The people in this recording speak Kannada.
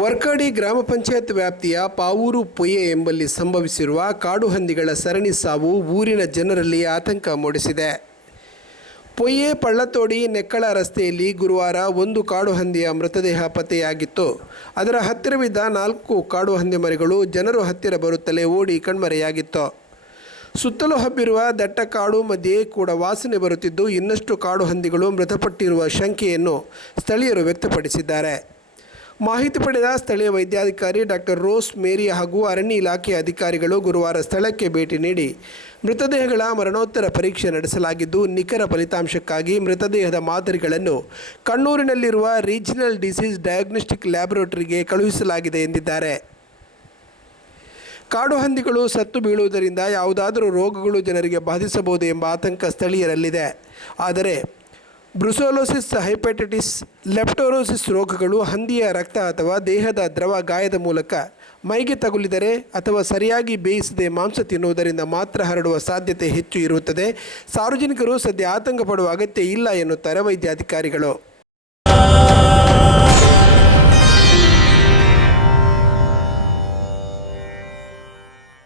ವರ್ಕಾಡಿ ಗ್ರಾಮ ಪಂಚಾಯತ್ ವ್ಯಾಪ್ತಿಯ ಪಾವೂರು ಪೊಯ್ಯೆ ಎಂಬಲ್ಲಿ ಸಂಭವಿಸಿರುವ ಕಾಡು ಹಂದಿಗಳ ಸರಣಿ ಸಾವು ಊರಿನ ಜನರಲ್ಲಿ ಆತಂಕ ಮೂಡಿಸಿದೆ. ಪೊಯ್ಯೆ ಪಳ್ಳತೋಡಿ ನೆಕ್ಕಳ ರಸ್ತೆಯಲ್ಲಿ ಗುರುವಾರ ಒಂದು ಕಾಡು ಹಂದಿಯ ಮೃತದೇಹ ಪತ್ತೆಯಾಗಿತ್ತು. ಅದರ ಹತ್ತಿರವಿದ್ದ 4 ಕಾಡು ಹಂದಿ ಮರಿಗಳು ಜನರು ಹತ್ತಿರ ಬರುತ್ತಲೇ ಓಡಿ ಕಣ್ಮರೆಯಾಗಿತ್ತು. ಸುತ್ತಲೂ ಹಬ್ಬಿರುವ ದಟ್ಟ ಕಾಡು ಮಧ್ಯೆ ಕೂಡ ವಾಸನೆ ಬರುತ್ತಿದ್ದು ಇನ್ನಷ್ಟು ಕಾಡು ಹಂದಿಗಳು ಮೃತಪಟ್ಟಿರುವ ಶಂಕೆಯನ್ನು ಸ್ಥಳೀಯರು ವ್ಯಕ್ತಪಡಿಸಿದ್ದಾರೆ. ಮಾಹಿತಿ ಪಡೆದ ಸ್ಥಳೀಯ ವೈದ್ಯಾಧಿಕಾರಿ ಡಾಕ್ಟರ್ ರೋಸ್ ಮೇರಿ ಹಾಗೂ ಅರಣ್ಯ ಇಲಾಖೆ ಅಧಿಕಾರಿಗಳು ಗುರುವಾರ ಸ್ಥಳಕ್ಕೆ ಭೇಟಿ ನೀಡಿ ಮೃತದೇಹಗಳ ಮರಣೋತ್ತರ ಪರೀಕ್ಷೆ ನಡೆಸಲಾಗಿದ್ದು ನಿಖರ ಫಲಿತಾಂಶಕ್ಕಾಗಿ ಮೃತದೇಹದ ಮಾದರಿಗಳನ್ನು ಕಣ್ಣೂರಿನಲ್ಲಿರುವ ರೀಜನಲ್ ಡಿಸೀಸ್ ಡಯಾಗ್ನೋಸ್ಟಿಕ್ ಲ್ಯಾಬೊರೇಟರಿಗೆ ಕಳುಹಿಸಲಾಗಿದೆ ಎಂದಿದ್ದಾರೆ. ಕಾಡು ಹಂದಿಗಳು ಸತ್ತು ಬೀಳುವುದರಿಂದ ಯಾವುದಾದರೂ ರೋಗಗಳು ಜನರಿಗೆ ಬಾಧಿಸಬಹುದು ಎಂಬ ಆತಂಕ ಸ್ಥಳೀಯರಲ್ಲಿದೆ. ಆದರೆ ಬ್ರುಸೆಲೋಸಿಸ್, ಹೆಪಟೈಟಿಸ್, ಲೆಪ್ಟೋರೋಸಿಸ್ ರೋಗಗಳು ಹಂದಿಯ ರಕ್ತ ಅಥವಾ ದೇಹದ ದ್ರವ ಗಾಯದ ಮೂಲಕ ಮೈಗೆ ತಗುಲಿದರೆ ಅಥವಾ ಸರಿಯಾಗಿ ಬೇಯಿಸದೆ ಮಾಂಸ ತಿನ್ನುವುದರಿಂದ ಮಾತ್ರ ಹರಡುವ ಸಾಧ್ಯತೆ ಹೆಚ್ಚು ಇರುತ್ತದೆ. ಸಾರ್ವಜನಿಕರು ಸದ್ಯ ಆತಂಕ ಪಡುವ ಅಗತ್ಯ ಇಲ್ಲ ಎನ್ನುತ್ತಾರೆ ವೈದ್ಯಾಧಿಕಾರಿಗಳು.